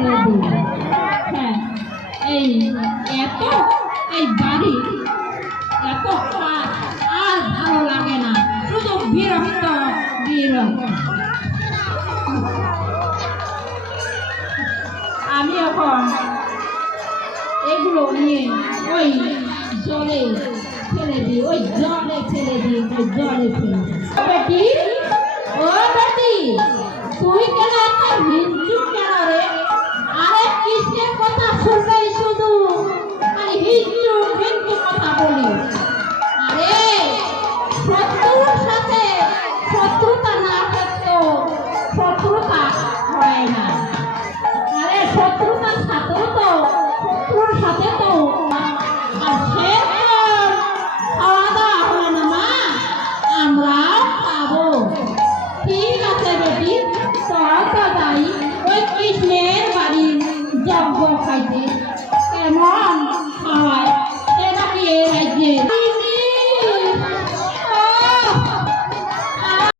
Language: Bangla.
দিন। হ্যাঁ, এই এত এই বাড়ি এত কাজ আর ভালো লাগে না, শুধু বিরক্ত বিরক্ত। আমি এখন এগুলো নিয়ে ওই জলে ফেলে দিই, ওই জলে ফেলে দিই, ওই জলে ফেলে দিই। বেটি, ও বেটি, তুই কেন এত হিংসুক কেন রে? আরে কিসের কথা শুনলেই শুধু মানে হিংসুক হিংসুক কথা বলি? আরে শত্রুর সাথে শত্রুতা না থাকতো শত্রুতা হয় না। আরে শত্রুতার সাথেও তো শত্রুর সাথে তো আর সে খাওয়া দাওয়া হয় না মা, আমরাও খাবো। ঠিক আছে বেটি, তোরা তো যাই ওই কৃষ্ণের বাড়ির যজ্ঞ খাইতে। কেমন খাওয়ায়